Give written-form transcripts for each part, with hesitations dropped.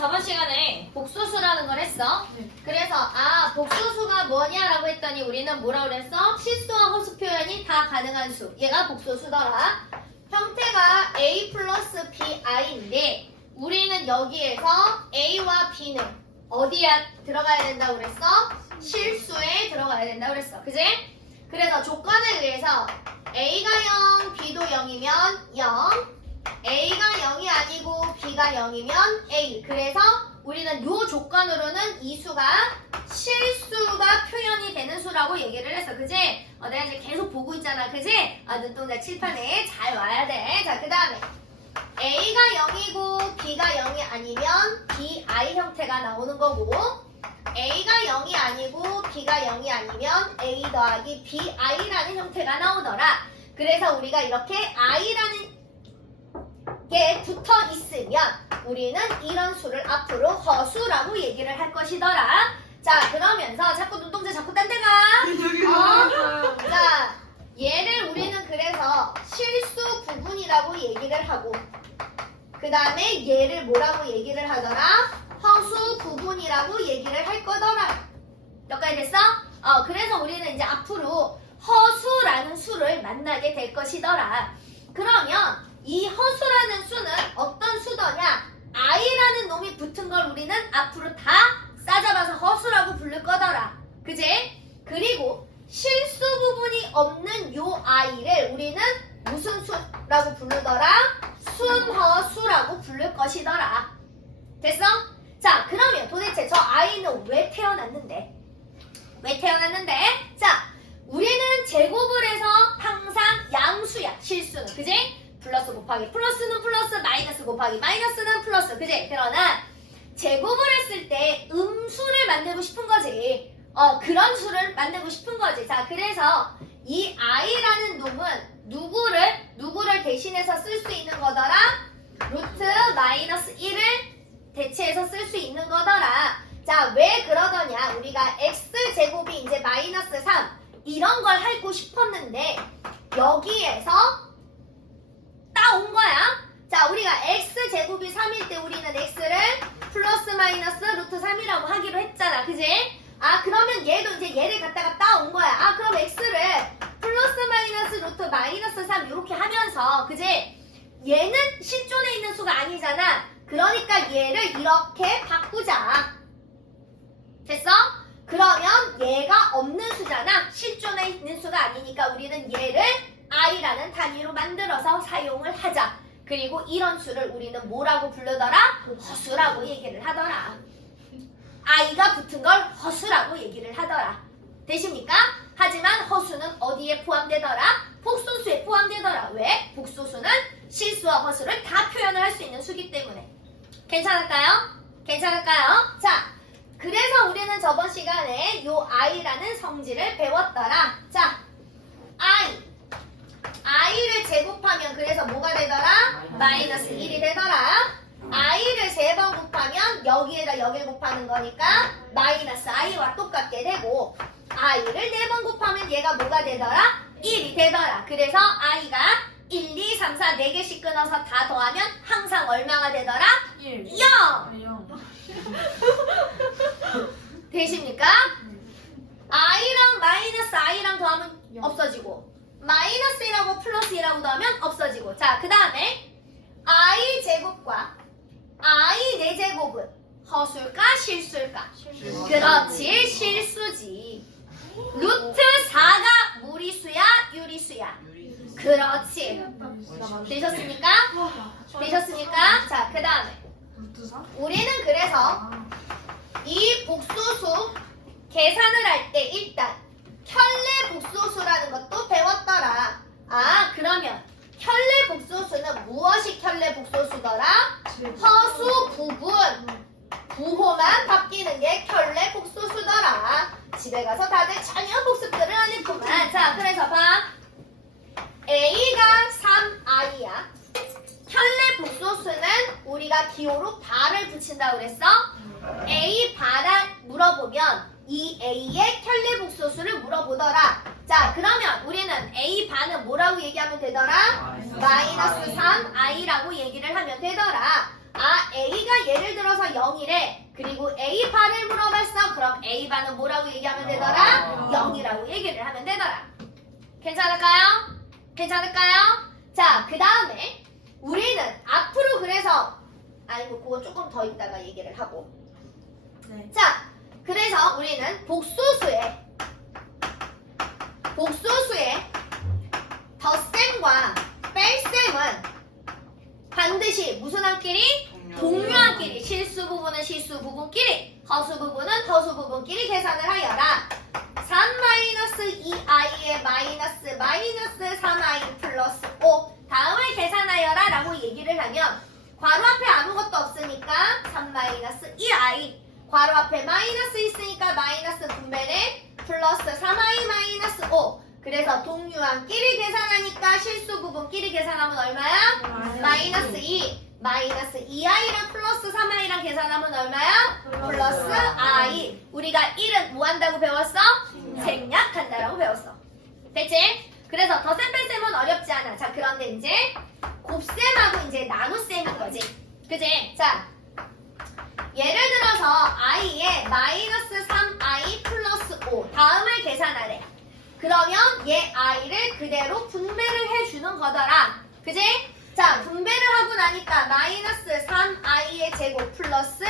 저번 시간에 복소수라는 걸 했어. 네. 그래서 복소수가 뭐냐라고 했더니 우리는 뭐라고 그랬어? 실수와 허수 표현이 다 가능한 수. 얘가 복소수더라. 형태가 a 플러스 bi인데 우리는 여기에서 a와 b는 어디에 들어가야 된다고 그랬어? 실수에 들어가야 된다고 그랬어. 그지? 그래서 조건에 의해서 a가 0, b도 0이면 0, a가 0이 아니고 b가 0이면 a. 그래서 우리는 요 조건으로는 이 수가 실수가 표현이 되는 수라고 얘기를 했어. 그지? 내가 이제 계속 보고 있잖아. 그지? 눈동자 칠판에 잘 와야 돼. 자, 그 다음에 a가 0이고 b가 0이 아니면 bi 형태가 나오는 거고, a가 0이 아니고 b가 0이 아니면 a 더하기 bi라는 형태가 나오더라. 그래서 우리가 이렇게 i라는 게 붙어 있으면 우리는 이런 수를 앞으로 허수라고 얘기를 할 것이더라. 자, 그러면서 자꾸 눈동자 자꾸 딴 데 가. 자, 얘를 우리는 그래서 실수 부분이라고 얘기를 하고, 그 다음에 얘를 뭐라고 얘기를 하더라? 허수 부분이라고 얘기를 할 거더라. 여기까지 됐어? 그래서 우리는 이제 앞으로 허수라는 수를 만나게 될 것이더라. 그러면 이 허수라는 수는 어떤 수더냐? i라는 놈이 붙은 걸 우리는 앞으로 다 싸잡아서 허수라고 부를 거더라. 그지? 그리고 실수 부분이 없는 요 i를 우리는 무슨 수라고 부르더라? 순허수라고 부를 것이더라. 됐어? 자, 그러면 도대체 저 i는 왜 태어났는데? 왜 태어났는데? 자, 우리는 제곱을 해서 항상 양수야, 실수는. 그지? 플러스 곱하기 플러스는 플러스, 마이너스 곱하기 마이너스는 플러스. 그지? 그러나 제곱을 했을 때 음수를 만들고 싶은 거지. 그런 수를 만들고 싶은 거지. 자, 그래서 이 i라는 놈은 누구를 대신해서 쓸 수 있는 거더라? 루트 마이너스 1을 대체해서 쓸 수 있는 거더라. 자, 왜 그러더냐? 우리가 x제곱이 이제 마이너스 3 이런 걸 하고 싶었는데 여기에서 따온 거야. 자, 우리가 x제곱이 3일 때 우리는 x를 플러스 마이너스 루트 3이라고 하기로 했잖아. 그지? 그러면 얘도 이제 얘를 갖다가 따온 거야. 그럼 x를 플러스 마이너스 루트 마이너스 3 이렇게 하면서, 그지? 얘는 실존에 있는 수가 아니잖아. 그러니까 얘를 이렇게 바꾸자. 됐어? 그러면 얘가 없는 수잖아. 실존에 있는 수가 아니니까 우리는 얘를 i라는 단위로 만들어서 사용을 하자. 그리고 이런 수를 우리는 뭐라고 부르더라? 허수라고 얘기를 하더라. i가 붙은 걸 허수라고 얘기를 하더라. 되십니까? 하지만 허수는 어디에 포함되더라? 복소수에 포함되더라. 왜? 복소수는 실수와 허수를 다 표현을 할 수 있는 수기 때문에. 괜찮을까요? 괜찮을까요? 자, 그래서 우리는 저번 시간에 요 i라는 성질을 배웠더라. 자, i를 제곱하면 그래서 뭐가 되더라? 마이너스 1이 되더라. i를 3번 곱하면 여기에다 여기를 곱하는 거니까 마이너스 i와 똑같게 되고, i를 4번 곱하면 얘가 뭐가 되더라? 1이 되더라. 그래서 i가 1, 2, 3, 4, 4개씩 끊어서 다 더하면 항상 얼마가 되더라? 1. 0! 되십니까? i랑 마이너스 i랑 더하면 없어지고, 마이너스 1하고 플러스 1하고 더하면 없어지고. 자, 그 다음에 i 제곱과 i 4제곱은 허수일까 실수일까? 그렇지, 실수지. 루트 4가 무리수야 유리수야? 그렇지. 되셨습니까? 되셨습니까? 자, 그 다음에 우리는 그래서 이 복소수 계산을 할 때 일단 켤레 복소수라는 것도 배웠더라. 그러면 켤레 복소수는 무엇이 켤레 복소수더라? 허수 부분 부호만 바뀌는 게 켤레 복소수더라. 집에 가서 다들 전혀 복습들을 안 했구만. 자, 그래서 봐. a가 3i야. 켤레 복소수는 우리가 기호로 바를 붙인다고 그랬어? a 바를 물어보면 이 a의 켤레 복소수를 물어보더라. 자, 그러면 우리는 a 반은 뭐라고 얘기하면 되더라? 마이너스 3i라고 얘기를 하면 되더라. a가 예를 들어서 들어서 0이래. 그리고 A반을 물어봤어. 그럼 A반은 뭐라고 얘기하면 되더라? 0이라고 얘기를 하면 되더라. 괜찮을까요? 괜찮을까요? 자, 그 다음에 우리는 앞으로 그래서 아이고 그거 조금 더 이따가 얘기를 하고 네. 자, 그래서 우리는 복소수의 덧셈과 뺄셈은 반드시 무슨 한끼리? 동류한끼리. 실수 부분은 실수 부분끼리, 허수 부분은 허수 부분끼리 계산을 하여라. 3-2i의 마이너스 3i 플러스 5 다음을 계산하여라 라고 얘기를 하면 괄호 앞에 아무것도 없으니까 3-1i 괄호 앞에 마이너스 있으니까 마이너스 분배네 플러스 3i 마이너스 5 그래서 동류한끼리 계산하니까 실수 부분끼리 계산하면 얼마야? 마이너스 2 마이너스 2i랑 플러스 3i랑 계산하면 얼마야? 플러스 i 우리가 1은 뭐 한다고 배웠어? 생략한다라고 배웠어. 됐지? 그래서 덧셈 뺄셈은 어렵지 않아. 자, 그런데 이제 곱셈하고 이제 나눗셈인 거지. 그지? 자, 예를 들어서 i에 마이너스 3i 플러스 5 다음을 계산하래. 그러면 얘 i를 그대로 분배를 해주는 거더라. 그지? 자, 분배를 하고 나니까 마이너스 3i의 제곱 플러스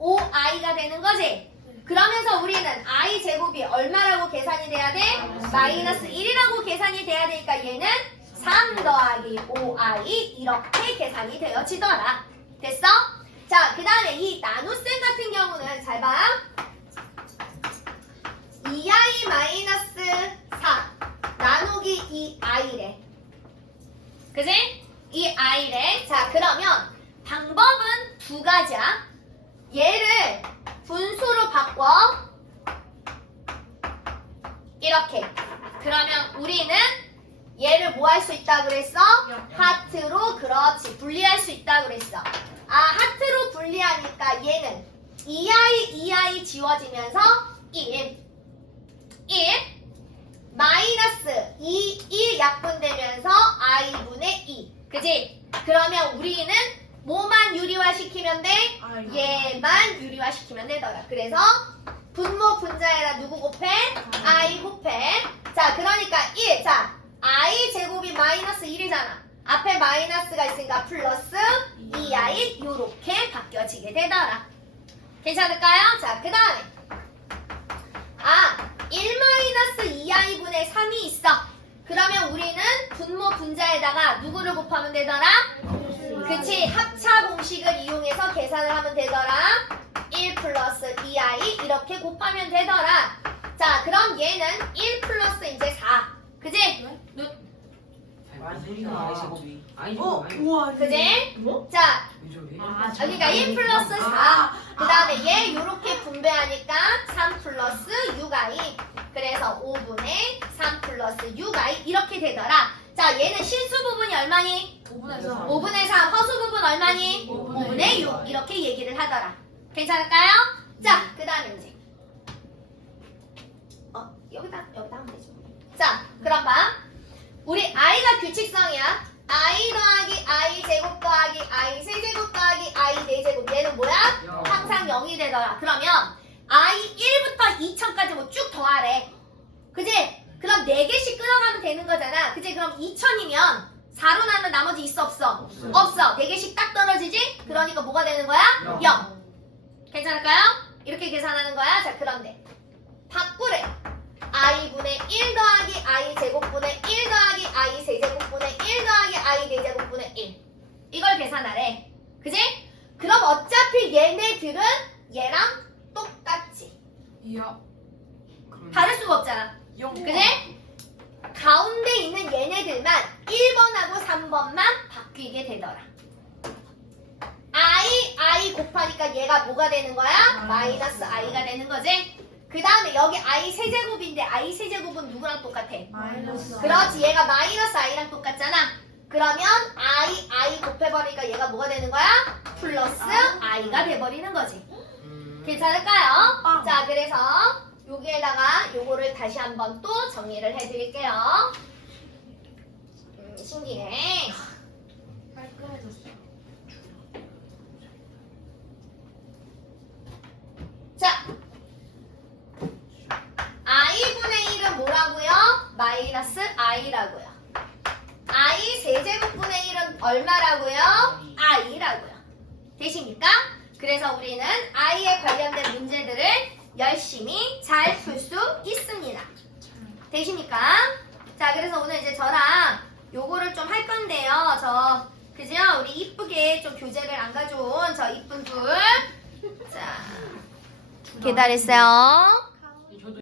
5i가 되는 거지. 그러면서 우리는 i 제곱이 얼마라고 계산이 돼야 돼? 마이너스 1이라고 계산이 돼야 되니까 얘는 3 더하기 5i 이렇게 계산이 되어지더라. 됐어? 자, 그 다음에 이 나눗셈 같은 경우는 잘 봐. 2i 마이너스 4 나누기 2i래. 그지? 이 i래. 자, 그러면 방법은 두 가지야. 얘를 분수로 바꿔. 이렇게. 그러면 우리는 얘를 뭐 할 수 있다 그랬어? 하트로 그렇지. 분리할 수 있다 그랬어. 아, 하트로 분리하니까 얘는 2i 지워지면서 1 마이너스 1 약분되면서 i분의 2 그지? 그러면 우리는 뭐만 유리화시키면 돼? 얘만 유리화시키면 되더라. 그래서 분모 분자에다 누구 곱해? i 곱해. 자, 그러니까 1. 자, i 제곱이 마이너스 1이잖아. 앞에 마이너스가 있으니까 플러스 2i 요렇게 바뀌어지게 되더라. 괜찮을까요? 자, 그 다음에 1-2i분의 3이 있어. 그러면 우리는 분모 분자에다가 누구를 곱하면 되더라? 그치, 합차 공식을 이용해서 계산을 하면 되더라. 1 플러스 2i 이렇게 곱하면 되더라. 자, 그럼 얘는 1 플러스 이제 4 그지? 그지? 자, 그러니까 1 플러스 4 그 다음에 얘 요렇게 분배하니까 3 플러스 6i 그래서 5분의 3 플러스 6i 이렇게 되더라. 자, 얘는 실수 부분이 얼마니? 5분의 3 허수 부분 얼마니? 5분의 6 이렇게 얘기를 하더라. 괜찮을까요? 자, 그 다음에 이제 여기다 하면 되죠. 자, 그럼 봐. 우리 i가 규칙성이야. i 더하기 i 제곱 더하기 i 세제곱 더하기 i 네제곱 얘는 뭐야? 항상 0이 되더라. 그러면 i 1부터 2000까지 뭐 쭉 더하래. 그지? 그럼 4개씩 끊어가면 되는 거잖아. 그지? 그럼 2000이면 4로 나면 나머지 있어 없어? 없어. 4개씩 딱 떨어지지? 그러니까 뭐가 되는 거야? 0. 괜찮을까요? 이렇게 계산하는 거야. 자, 그런데 바꾸래. i분의 1 더하기 i 제곱분의 1 더하기 i 세제곱분의 1 더하기 i 네제곱분의 1 이걸 계산하래. 그지? 그럼 어차피 얘네들은 얘랑 똑같지. 다를 수가 없잖아. 그지? 가운데 있는 얘네들만 1번하고 3번만 바뀌게 되더라. i 곱하니까 얘가 뭐가 되는 거야? 마이너스 i가 되는 거지? 그 다음에 여기 i 세제곱인데 i 세제곱은 누구랑 똑같아? 마이너스 그렇지, 얘가 마이너스 i랑 똑같잖아. 그러면 i 곱해버리니까 얘가 뭐가 되는 거야? 플러스 i가 돼버리는 거지. 괜찮을까요? 자, 그래서 여기에다가 요거를 다시 한번 또 정리를 해드릴게요. 신기해. 깔끔해졌어. 마이너스 i라고요. i 세제곱분의 1은 얼마라고요? i라고요. 되십니까? 그래서 우리는 i에 관련된 문제들을 열심히 잘 풀 수 있습니다. 되십니까? 자, 그래서 오늘 이제 저랑 요거를 좀 할 건데요. 그죠? 우리 이쁘게 좀 교재를 안 가져온 저 이쁜 둘. 자, 기다리세요.